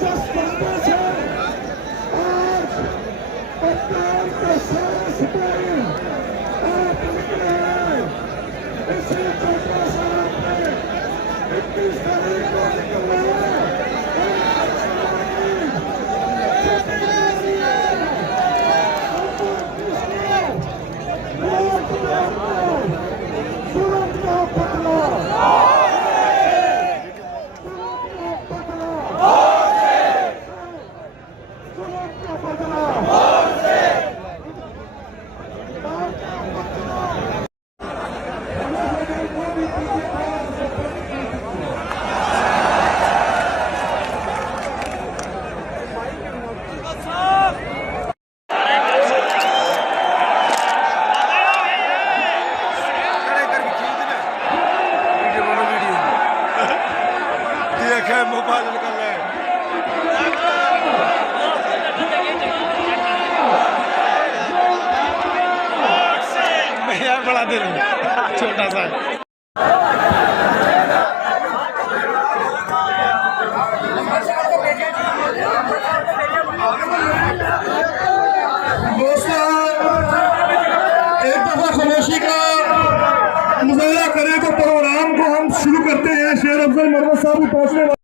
जिस बंदे से आज कप्तान के सांस पे आप निकले हैं, इसी चोटा से आपने 21 तारीख को निकलना है। मोबाइल कर ले मैं यार बड़ा दिल छोटा सा दोस्तों, एक दफा खामोशी का मुजाहरा करें तो प्रोग्राम को हम शुरू करते हैं। शेर अफजल मरवत साहब पहुंचने